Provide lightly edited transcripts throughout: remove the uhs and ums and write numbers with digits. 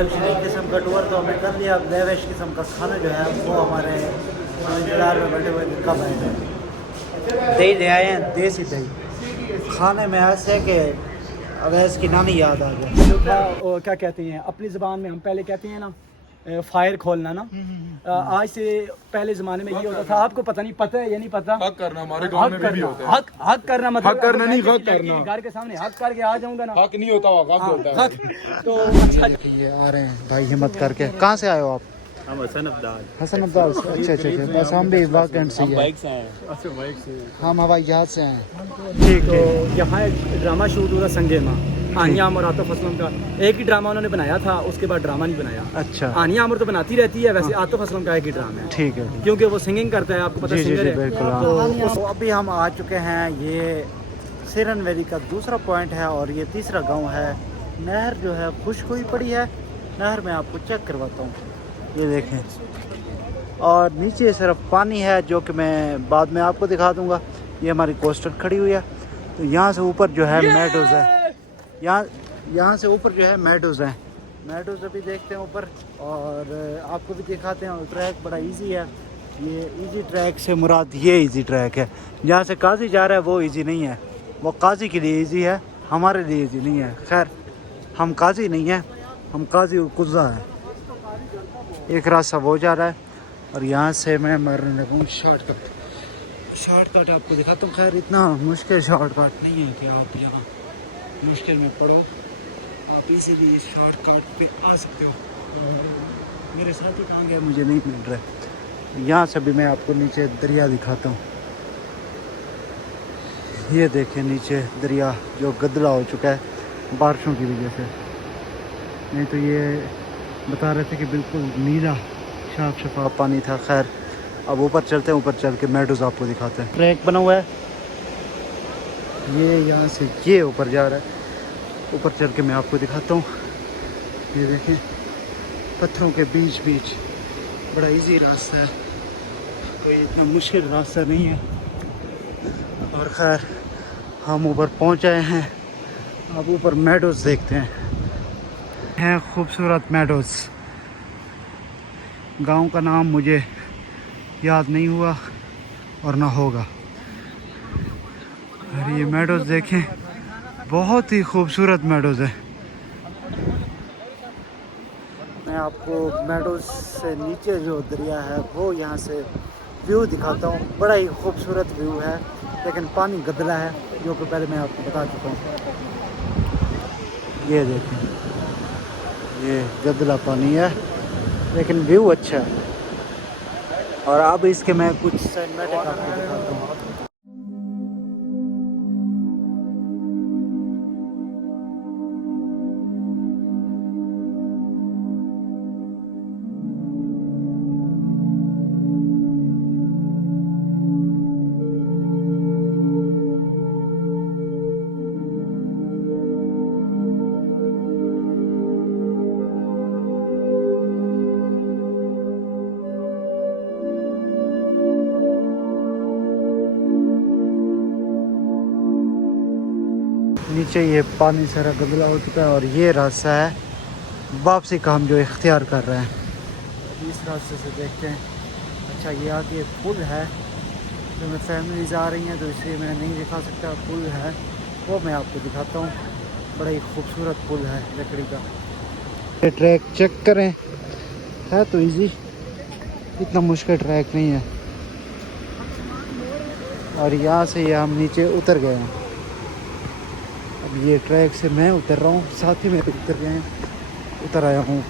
Luxury किस्म का tour तो हमने कर लिया। अब लेविश किस्म का खाना जो है वो हमारे इंतजार में बैठे हुए कब आएगा। दही ले आए हैं, देसी दही। खाने में ऐसे कि अवैस की नानी याद आ गई। जो था वो क्या कहते हैं अपनी ज़बान में हम पहले कहते हैं ना फायर खोलना ना। आज से पहले ज़माने में ये होता था, आपको पता नहीं, पता है या नहीं पता? हक करना हमारे गांव में भी होता है। हक करना मतलब हक करना नहीं, हक करना। घर के सामने हक करके आ जाऊंगा ना, हक नहीं होता, हक होता है। तो अच्छा। ये आ रहे हैं भाई हिम्मत करके। कहाँ से आए हो आप? हम हसन अब्दाल हसन अब्दाल से। अच्छा अच्छा अच्छा, बस हम भी वाकंड से ही हैं। बाइक से आए हैं। हम हवाई जहाज से हैं। ठीक तो यहाँ एक ड्रामा शूट हुआ संगे माँ, आनिया अमर आतिफ असलम का। एक ही ड्रामा उन्होंने बनाया था, उसके बाद ड्रामा नहीं बनाया। अच्छा, आनिया अमर तो बनाती रहती है, वैसे आतिफ असलम का एक ही ड्रामा है। ठीक है। क्योंकि वो सिंगिंग करता है, आपको पता है, जी जी सिंगर जी है। बिल्कुल। तो अभी हम आ चुके हैं, ये सिरन वैली का दूसरा पॉइंट है और ये तीसरा गांव है। नहर जो है खुश्क हुई पड़ी है। नहर में आपको चेक करवाता हूँ, ये देखें। और नीचे सिर्फ पानी है जो कि मैं बाद में आपको दिखा दूंगा। ये हमारी कोस्टर खड़ी हुई है। तो यहाँ से ऊपर जो है मेडोज़ है। यहाँ से ऊपर जो है मेडोज़ हैं। मेडोज़ अभी देखते हैं ऊपर और आपको भी दिखाते हैं। और ट्रैक बड़ा इजी है। ये इजी ट्रैक से मुराद ये इजी ट्रैक है। जहाँ से काजी जा रहा है वो इजी नहीं है, वो काजी के लिए इजी है, हमारे लिए इजी नहीं है। खैर, हम काजी नहीं हैं, हम काजी और कुज़ा हैं। एक रास्ता वो जा रहा है और यहाँ से मैं मारने लगा हूँ शॉर्टकट आपको दिखाता हूँ। खैर, इतना मुश्किल शॉर्टकट नहीं है कि आप यहाँ मुश्किल में पड़ो। आप इसीलिए शॉर्टकट पे आ सकते हो। मेरे साथी कहाँ गए मुझे नहीं मिल रहा है। यहाँ से भी मैं आपको नीचे दरिया दिखाता हूँ। ये देखें नीचे दरिया जो गदला हो चुका है बारिशों की वजह से। नहीं तो ये बता रहे थे कि बिल्कुल नीला साफ शफाफ पानी था। खैर, अब ऊपर चलते हैं, ऊपर चल के मेडोज़ आपको दिखाते हैं। ट्रैक बना हुआ है, ये यहाँ से ये ऊपर जा रहा है। ऊपर चल के मैं आपको दिखाता हूँ। ये देखें, पत्थरों के बीच बीच बड़ा इजी रास्ता है, कोई इतना मुश्किल रास्ता नहीं है। और खैर, हम ऊपर पहुँच आए हैं। अब ऊपर मेडोज़ देखते हैं खूबसूरत मेडोज़। गांव का नाम मुझे याद नहीं हुआ और ना होगा। और ये मेडोज़ देखें, बहुत ही खूबसूरत मेडोज़ है। मैं आपको मेडोज़ से नीचे जो दरिया है वो यहाँ से व्यू दिखाता हूँ। बड़ा ही खूबसूरत व्यू है, लेकिन पानी गदला है, जो कि पहले मैं आपको बता चुका हूँ। ये देखें, ये गदला पानी है, लेकिन व्यू अच्छा है। और अब इसके मैं कुछ सिनेमैटिक आपको दिखाता हूँ। नीचे ये पानी सारा गदला हो चुका है और ये रास्ता है वापसी का हम जो इख्तियार कर रहे हैं। इस रास्ते से देखते हैं। अच्छा, ये आगे पुल है, जो मैं फैमिलीज आ रही हैं तो इसलिए मैं नहीं दिखा सकता। पुल है वो मैं आपको दिखाता हूँ। बड़ा ही खूबसूरत पुल है लकड़ी का। ये ट्रैक चेक करें, है तो इजी, इतना मुश्किल ट्रैक नहीं है। और यहाँ से ये हम नीचे उतर गए हैं। अब ये ट्रैक से मैं उतर रहा हूँ, साथ ही में उतर गए हैं। उतर आया हूँ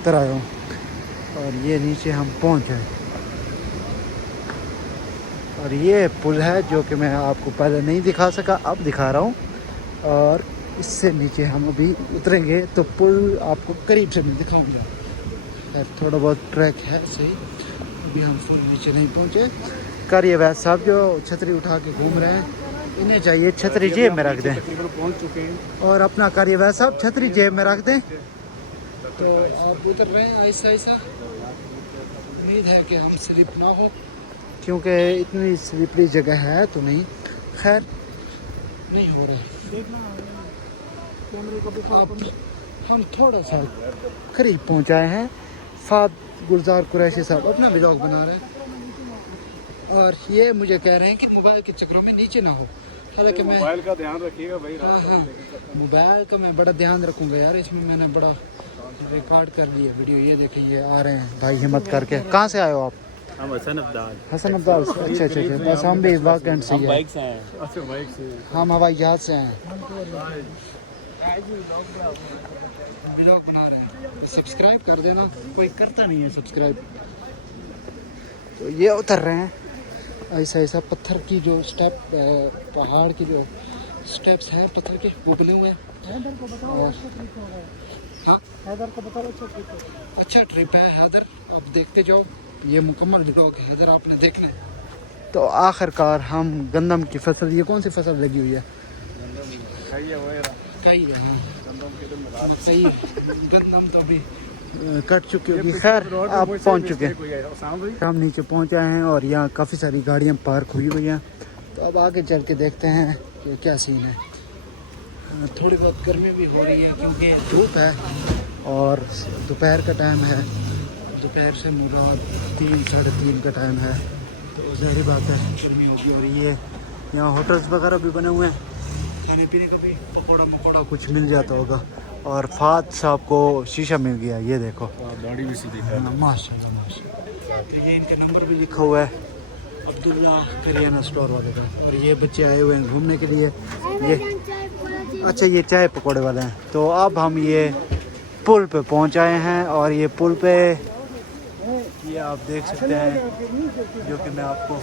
और ये नीचे हम पहुँच गए। और ये पुल है जो कि मैं आपको पहले नहीं दिखा सका, अब दिखा रहा हूँ। और इससे नीचे हम अभी उतरेंगे तो पुल आपको करीब से मैं दिखाऊंगा। खैर, थोड़ा बहुत ट्रैक है सही, अभी हम फुल नीचे नहीं पहुँचे। करिए वैद साहब जो छतरी उठा के घूम रहे हैं, इन्हें चाहिए छतरी जेब में रख दें। पहुंच चुके हैं और अपना करिए वैद साहब छतरी जेब में रख दें। तो आप उतर रहे हैं आहिस्ता आहिस्ता। उम्मीद है कि हम स्लिप ना हो, क्योंकि इतनी स्लिपरी जगह है तो नहीं। खैर, नहीं हो रहा है। हम थोड़ा सा करीब पहुंचाए हैं। फाद गुलजार कुरैशी साहब अपना व्लॉग बना रहे हैं और ये मुझे कह रहे हैं कि मोबाइल के चक्करों में नीचे ना हो। हालांकि मैं मोबाइल का ध्यान रखिएगा भाई। हाँ, मोबाइल का मैं बड़ा ध्यान रखूंगा यार। इसमें मैंने बड़ा रिकॉर्ड कर लिया वीडियो। ये देखिए ये आ रहे हैं भाई हिम्मत करके। कहाँ से आए हो आप? हम हसन अब्दाल। हसन अब्दाल से। अच्छा अच्छा अच्छा, बस हम भी वाकंड से ही हैं। बाइक से हैं। अच्छा बाइक से। हम हवाई जहाज से हैं। व्लॉग बना रहे हैं, सब्सक्राइब कर देना। कोई करता नहीं है सब्सक्राइब। तो ये उतर रहे हैं ऐसा ऐसा पत्थर की जो स्टेप, पहाड़ की जो स्टेप्स हैं पत्थर के, वो बने हुए हैं। और हाँ, हैदर को बता रहे अच्छा ट्रिप है हैदर। अब देखते जाओ, ये मुकम्मल व्लॉग है हैदर, आपने देखना है। तो आखिरकार हम गंदम की फसल, ये कौन सी फसल लगी हुई है? कई है। हाँ, मकई गंदम तो अभी कट चुकी होगी। खैर आप पहुंच चुके हैं, हम नीचे पहुंच आए हैं और यहाँ काफ़ी सारी गाड़ियाँ पार्क हुई हुई हैं। तो अब आगे चल के देखते हैं कि क्या सीन है। थोड़ी बहुत गर्मी भी हो रही है क्योंकि धूप है और दोपहर का टाइम है। दोपहर से मुराद 3 साढ़े 3 का टाइम है, तो ज़ाहिर बात है गर्मी होगी। और ये यहाँ होटल्स वगैरह भी बने हुए हैं, खाने पीने का भी पकौड़ा मकौड़ा कुछ मिल जाता होगा। और फाद साहब को शीशा मिल गया, ये देखो दाढ़ी भी सीधी हाँ, माशाल्लाह माशाल्लाह। तो ये इनका नंबर भी लिखा हुआ है, अब्दुल्ला करियाना स्टोर वाले का। और ये बच्चे आए हुए हैं घूमने के लिए। ये अच्छा, ये चाय पकौड़े वाले हैं। तो अब हम ये पुल पे पहुंच आए हैं और ये पुल पे ये आप देख सकते हैं, जो कि मैं आपको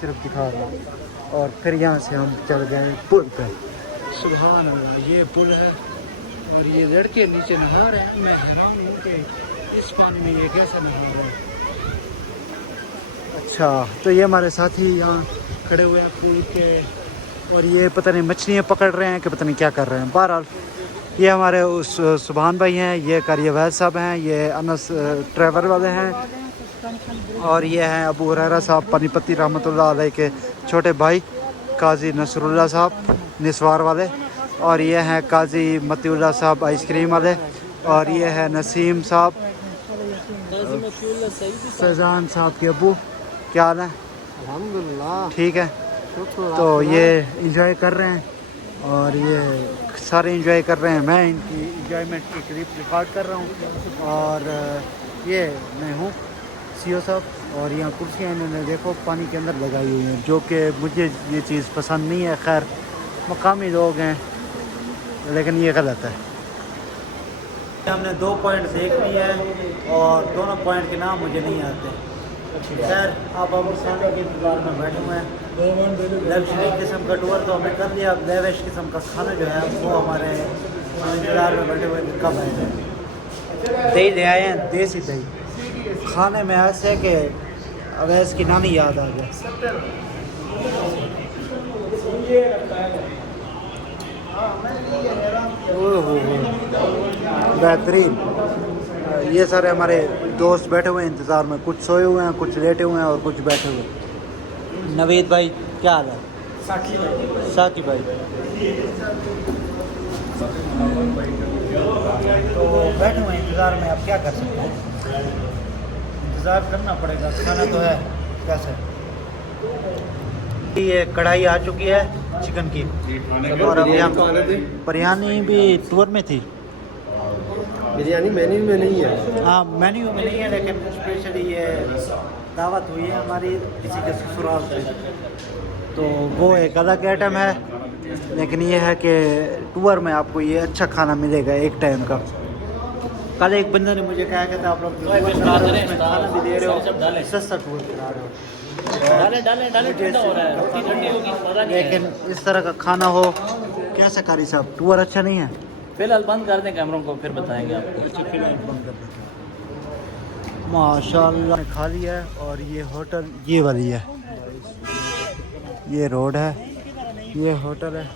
सिर्फ दिखा रहा हूँ। और फिर यहाँ से हम चल गए पुल पे। सुभान अल्लाह, ये पुल है और ये लड़के नीचे नहा रहे हैं। मैं हैरान हूँ कि इस पानी में ये कैसे नहा रहे हैं। अच्छा, तो ये हमारे साथी यहाँ खड़े हुए हैं पुल के और ये पता नहीं मछलियाँ पकड़ रहे हैं कि पता नहीं क्या कर रहे हैं। बहरहाल ये हमारे उस सुभान भाई हैं, ये कारिया वैद साहब हैं, ये अनस ट्रैवल वाले हैं और ये हैं अबू हुरैरा साहब पानीपति रहमतुल्लाह अलैह के छोटे भाई काजी नसरुल्लाह साहब निस्वार वाले। और ये हैं काजी मतीउल्लाह साहब आइसक्रीम वाले। और ये है नसीम साहब, फैजान साहब के अबू। क्या हाल है? अल्हम्दुलिल्लाह ठीक है। तो ये इंजॉय कर रहे हैं और ये सारे इंजॉय कर रहे हैं। मैं इनकी इंजॉयमेंट की क्लिप रिकॉर्ड कर रहा हूँ। और ये मैं हूँ सीओ साहब। और यहाँ कुर्सियाँ इन्होंने देखो पानी के अंदर लगाई हुई हैं, जो कि मुझे ये चीज़ पसंद नहीं है। खैर मकामी लोग हैं, लेकिन ये गलत है। हमने 2 पॉइंट देख लिए हैं और दोनों पॉइंट के नाम मुझे नहीं आते। खैर अब हम खाने के इंतजार में बैठे हुए हैं। लग्जरी किस्म का टूर तो हमने कर लिया। अब लेविश किस्म का खाना जो है वो हमारे इंतजार में बैठे हुए कि कब आएगा। दही ले आए हैं, देसी दही। खाने में ऐसे कि अवैस की नानी याद आ गया। बेहतरीन। ये सारे हमारे दोस्त बैठे हुए हैं इंतज़ार में, कुछ सोए हुए हैं, कुछ लेटे हुए हैं और कुछ बैठे हुए हैं। नवीद भाई क्या हाल है? साकी भाई तो बैठे हुए इंतज़ार में। अब क्या कर सकते हैं, इंतज़ार करना पड़ेगा। खाना तो है कैसे। ये कढ़ाई आ चुकी है चिकन की और अभी हम बिरयानी भी टूर में थी। बिरयानी मेन्यू में नहीं है। हाँ मेन्यू में नहीं है, लेकिन स्पेशली ये दावत हुई है हमारी किसी के ससुराल से, तो वो एक अलग आइटम है। लेकिन ये है कि टूर में आपको ये अच्छा खाना मिलेगा एक टाइम का। कल एक बंदे ने मुझे कहा कि आप लोग खाना भी दे रहे हो, सस्ता टूर करा रहे हो। लेकिन इस तरह का खाना हो कैसे कारी साहब, टूर अच्छा नहीं है। फिलहाल बंद कर दें कैमरों को, फिर बताएंगे आपको। माशाल्लाह खा लिया है। और ये होटल ये वाली है, ये रोड है, ये होटल है।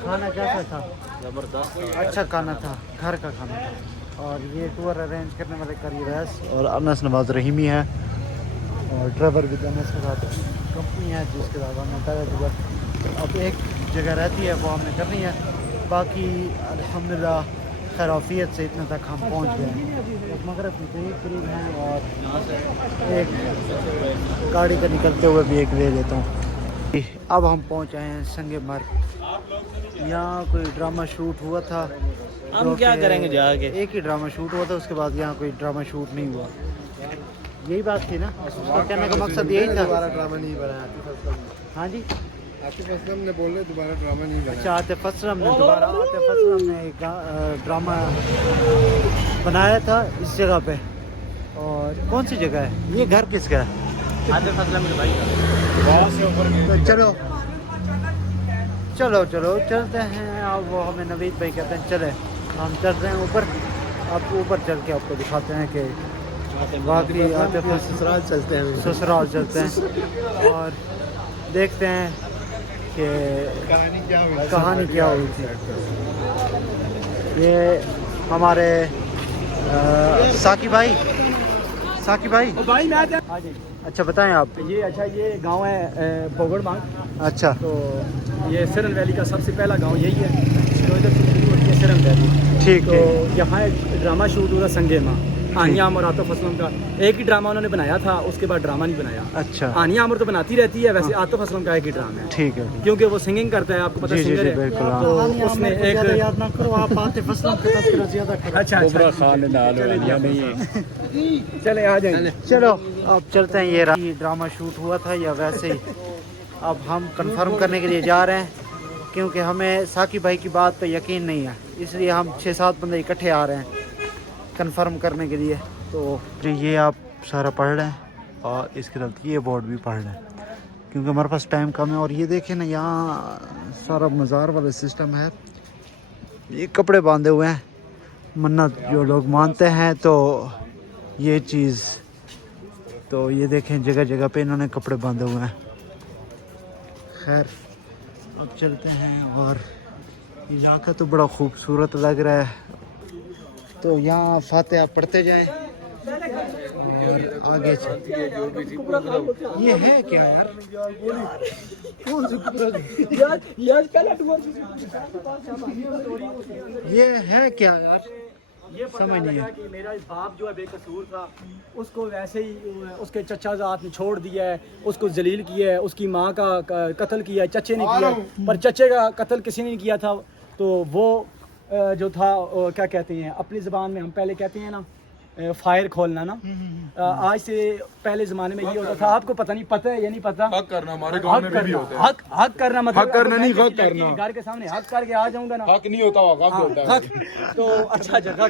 खाना कैसा था? ज़बरदस्त, अच्छा खाना था, घर का खाना था। और ये टूर अरेंज करने वाले करी वैस और अनस नवाज रहीमी है और ड्राइवर भी अनस के साथ कंपनी है जिसके साथ हमने टूर अब एक जगह रहती है वो हमने करनी है। बाकी अल्हम्दुलिल्लाह खैराफियत से इतने तक हम पहुंच गए हैं। मगरब के करीब हैं और एक गाड़ी का निकलते हुए भी एक ले लेता हूँ। अब हम पहुंच आए हैं संगे मर्ग। यहाँ कोई ड्रामा शूट हुआ था। हम क्या करेंगे जाके? एक ही ड्रामा शूट हुआ था, उसके बाद यहाँ कोई ड्रामा शूट नहीं हुआ। यही बात थी ना, उसका कहने का मकसद यही था। दोबारा ड्रामा नहीं बनाया। हाँ जी, आतिफ असलम ने बोले दोबारा ड्रामा नहीं बनाया। अच्छा, आतिफ असलम ने दोबारा आतिफ असलम ने एक ड्रामा बनाया था इस जगह पे। और कौन सी जगह है ये, घर किसका है? आतिफ असलम के भाई वहाँ से ऊपर गए। तो चलो चलो चलो चलते हैं। अब वो हमें नवीद भाई कहते हैं चले, हम चल रहे हैं ऊपर। अब ऊपर चल के आपको दिखाते हैं कि वाकई आतिफ ससुराल चलते हैं। ससुराल चलते हैं और देखते हैं कि कहानी क्या हुई थी। ये हमारे साकी भाई भाई मैं हाँ जी। अच्छा बताएं आप। ये अच्छा ये गांव है पोगड़ बांग। अच्छा, तो ये सिरन वैली का सबसे पहला गांव यही है। तो इधर से शुरू होती है सिरन वैली। ठीक तो है। यहाँ एक ड्रामा शूट हुआ संगे माँ आनिया अमर आतिफ असलम का। एक ही ड्रामा उन्होंने बनाया था, उसके बाद ड्रामा नहीं बनाया। अच्छा, आनिया अमर तो बनाती रहती है, वैसे आतिफ असलम का एक ही ड्रामा है ठीक है। क्योंकि वो सिंगिंग करता है, आपको पता है जी, जी, सिंगर जी, है। बिल्कुल, हाँ। तो उसने एक याद ना करो आप, आतिफ असलम का तज़किरा ज़्यादा करो। अच्छा चले आ जाएंगे। चलो अब चलते हैं। ये ड्रामा शूट हुआ था या वैसे ही? अब हम कंफर्म करने के लिए जा रहे हैं क्योंकि हमें साकी भाई की बात पे यकीन नहीं है, इसलिए हम 6-7 बंदे इकट्ठे आ रहे हैं कंफर्म करने के लिए। तो ये आप सारा पढ़ लें और इसके साथ ये बोर्ड भी पढ़ लें क्योंकि हमारे पास टाइम कम है। और ये देखें ना, यहाँ सारा मज़ार वाला सिस्टम है। ये कपड़े बांधे हुए हैं, मन्नत जो लोग मानते हैं। तो ये चीज़, तो ये देखें जगह जगह पे इन्होंने कपड़े बांधे हुए हैं। खैर अब चलते हैं। और ये इलाका तो बड़ा खूबसूरत लग रहा है। तो यहाँ फातिहा पढ़ते जाएं और आगे चलते हैं। ये है क्या यार? ये है क्या यार? ये समझ नहीं है। कि मेरा बाप जो है बेकसूर था, उसको वैसे ही उसके चचा जात ने छोड़ दिया है, उसको जलील किया है, उसकी माँ का कत्ल किया है, चचे ने किया है। पर चचे का कत्ल किसी ने नहीं किया था। तो वो जो था क्या कहते हैं अपनी ज़बान में, हम पहले कहते हैं ना फायर खोलना ना। आज से पहले ज़माने में ये होता था, आपको पता नहीं, पता है या नहीं पता? हक करना हमारे गांव में भी होता है। हक करना मतलब हक करना नहीं, हक करना। घर के सामने हक करके आ जाऊंगा ना। हक नहीं होता, हक होता है। हक तो अच्छा जगह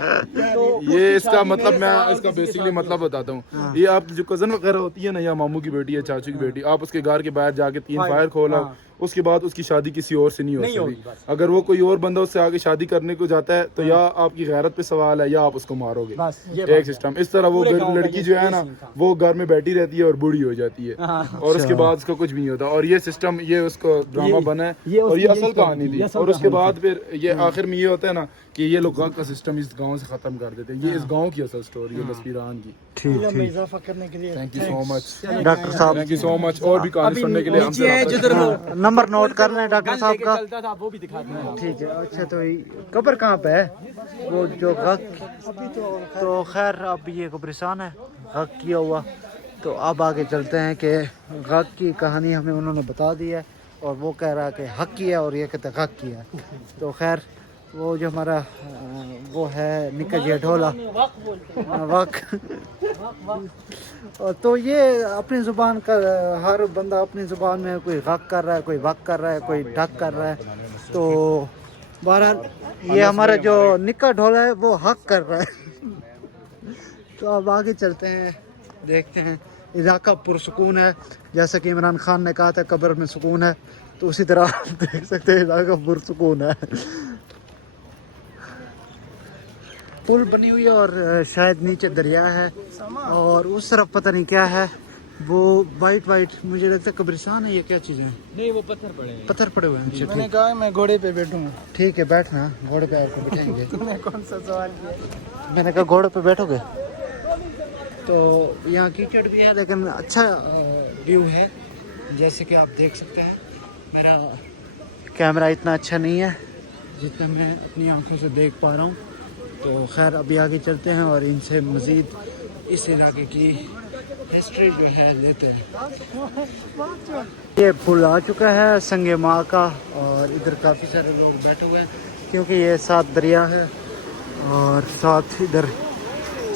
तो ये इसका मतलब, मैं इसका बेसिकली मतलब बताता हूँ। ये आप जो कजन वगैरह होती है ना, या मामू की बेटी या चाचू की बेटी, आप उसके घर के बाहर जाके 3 फायर खोलो, उसके बाद उसकी शादी किसी और से नहीं हो सकती। अगर वो कोई और बंदा उससे आगे शादी करने को जाता है तो या आपकी गैरत पे सवाल है या आप उसको मारोगे। एक सिस्टम इस तरह। वो लड़की जो है ना, वो घर में बैठी रहती है और बूढ़ी हो जाती है और उसके बाद उसका कुछ भी नहीं होता। और ये सिस्टम, ये उसको ड्रामा बना है और ये असल कहानी थी। और उसके बाद फिर ये आखिर में ये होता है ना कि ये लोग का सिस्टम इस गांव से खत्म कर देते हैं। ये इस गांव की असल स्टोरी है, बस ईरान की। ठीक ठीक। इजाफा करने के लिए thank you so much doctor साहब, थैंक यू सो मच। और भी कहानी सुनने के लिए हमसे नंबर नोट कर लें डॉक्टर साहब का। चलता था वो भी दिखाते हैं। ठीक है। अच्छा, तो कब्र कहाँ पे है? वो जो गक, तो खैर अब ये कब्रिस्तान है गक किया हुआ। तो अब आगे चलते हैं कि गक की कहानी हमें उन्होंने बता दी है और वो कह रहा है कि हक किया और ये कहते गक किया। तो खैर वो जो हमारा वो है निक्का जी ढोला वक। तो ये अपनी ज़ुबान का, हर बंदा अपनी ज़ुबान में कोई गक कर रहा है, कोई वक कर रहा है, कोई ढक कर रहा है। तो बहरहाल ये हमारा जो निक्का ढोला है वो हक कर रहा है। तो अब आगे चलते हैं, देखते हैं। इलाका पुरसुकून है, जैसा कि इमरान खान ने कहा था कब्र में सुकून है, तो उसी तरह आप देख सकते हैं इलाका पुरसुकून है। पुल बनी हुई है और शायद नीचे दरिया है और उस तरफ पता नहीं क्या है। वो वाइट वाइट मुझे लगता है कब्रिस्तान है। ये क्या चीज़ है? नहीं, वो पत्थर पड़े हैं। पत्थर पड़े हुए हैं। अच्छा, मैंने ठीक। कहा मैं घोड़े पे बैठूंगा। ठीक है, बैठना, घोड़े पे आके बैठेंगे। तूने कौन सा सवाल किया? मैंने कहा घोड़े पे बैठोगे। तो यहाँ कीचड़ भी है लेकिन अच्छा व्यू है, जैसे कि आप देख सकते हैं। मेरा कैमरा इतना अच्छा नहीं है जितना मैं अपनी आंखों से देख पा रहा हूँ। तो खैर अभी आगे चलते हैं और इनसे मज़ीद इस इलाके की हिस्ट्री जो है लेते हैं। ये पुल आ चुका है संगे माँ का और इधर काफ़ी सारे लोग बैठे हुए हैं क्योंकि ये साथ दरिया है और साथ इधर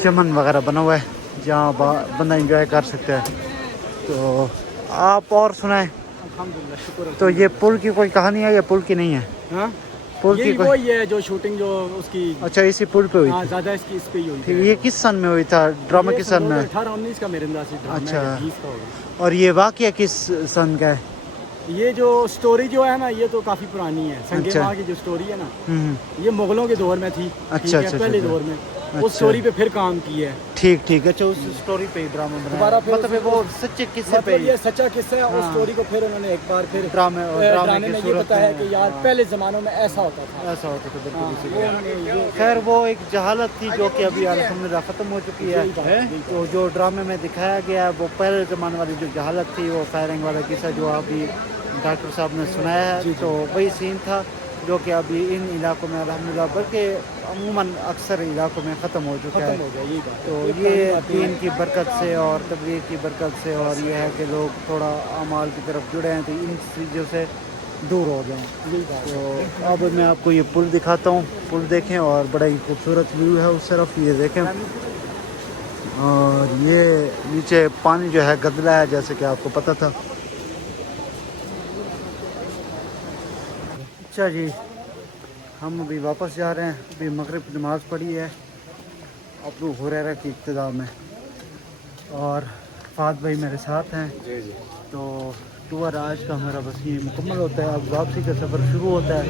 चमन वगैरह बना हुआ है जहाँ बंदा एंजॉय कर सकता है। तो आप और सुनाएं। अल्हम्दुलिल्लाह, शुक्र है। तो ये पुल की कोई कहानी है या पुल की नहीं है? हाँ? पुल की यही कोई वही है जो शूटिंग जो उसकी अच्छा इसी पुल पे हुई हाँ थी? ज़्यादा इसकी इस पे ही हुई ठीक, थी। ये किस सन में हुई था? ड्रामा किस सन में? 18-19 का मेरे अंदाज़ से ड्रामा अच्छा। है, 20 का होगा। और ये वाकया किस सन का है? ये जो स्टोरी जो है ना ये तो काफ़ी पुरानी है। संगे अच्छा। माँ की जो स्टोरी है ना हम्म। ये मुगलों के दौर में थी। अच्छा, ठीक है, अच्छा, पहले अच्छा। दौर में अच्छा। उस स्टोरी पे फिर काम की है। ठीक ठीक। अच्छा उस स्टोरी पे ही ड्रामा बनाया दोबारा फिर मतलब वो सच्चे किस्से पे मतलब ये सच्चा किस्सा है। उस हाँ। स्टोरी को फिर उन्होंने एक बार फिर ड्रामे ड्रामे की में ये सूरत बताया में, कि यार हाँ। पहले ज़मानों में ऐसा होता था। ऐसा होता था हाँ, बिल्कुल इसी वो पे। उन्होंने ये खैर वो एक जहालत थी जो कि अभी अल्हम्दुलिल्लाह ख़त्म हो चुकी है। यही बात, यही तो जो ड्रामे में दिखाया गया है वो पहले ज़माने वाली जो जहालत थी वो फायरिंग वाला किस्सा जो अभी डॉक्टर साहब ने सुनाया है तो वही सीन था जो कि अभी इन इलाकों में अल्हम्दुलिल्लाह बल्कि अमूमन अक्सर इलाकों में ख़त्म हो चुका है। खत्म हो गया यही बात। तो पुरानी ये बातें दीन हैं। की बरकत से और तबलीग की बरकत से और ये है कि लोग थोड़ा अमाल की तरफ जुड़े हैं तो इन चीज़ों से दूर हो गए हैं। यही बात है। तो अब मैं आपको ये पुल दिखाता हूँ। पुल देखें और बड़ा ही खूबसूरत व्यू है उस तरफ, ये देखें। और ये नीचे पानी जो है गदला है जैसे कि आपको पता था। अच्छा जी, हम अभी वापस जा रहे हैं। अभी मगरिब की नमाज़ पढ़ी है अबू हुरैरा की इब्तिदा में और फात भाई मेरे साथ हैं। जी जी। तो टूर आज का हमारा बस ये मुकम्मल होता है। अब वापसी का सफ़र शुरू होता है।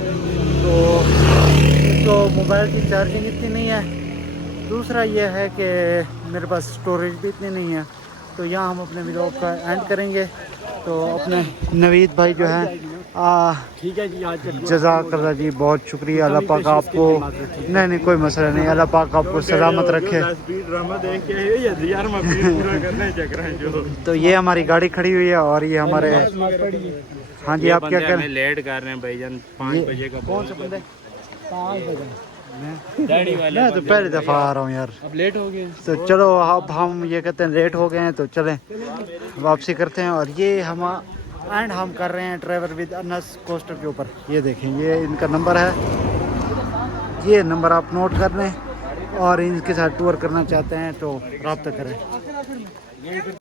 तो मोबाइल की चार्जिंग इतनी नहीं है, दूसरा ये है कि मेरे पास स्टोरेज भी इतनी नहीं है। तो यहाँ हम अपने व्लॉग का एंड करेंगे। तो अपने नवीद भाई जो हैं ठीक है जी, आज का जज़ाकल्लाह जी, बहुत शुक्रिया। अल्लाह पाक आपको नहीं कोई मसला नहीं, अल्लाह पाक आपको सलामत रखे। ड्रामा देख के यार मैं पूरा करना चक रहा है जो। तो ये हमारी गाड़ी खड़ी हुई है और ये हमारे हाँ जी आप क्या कर रहे हैं? लेट कर रहे हैं भाईजान 5 बजे का। कौन से बंदे? 5 बजे दाढ़ी वाले मैं तो पहली दफ़ा आ रहा हूँ यार। अब लेट हो गए। तो चलो अब हम ये कहते हैं लेट हो गए हैं तो चलें वापसी करते हैं। और ये हम कर रहे हैं ट्रैवल विद अनस कोस्टर के ऊपर। ये देखें ये इनका नंबर है, ये नंबर आप नोट कर लें और इनके साथ टूर करना चाहते हैं तो रब्ता करें।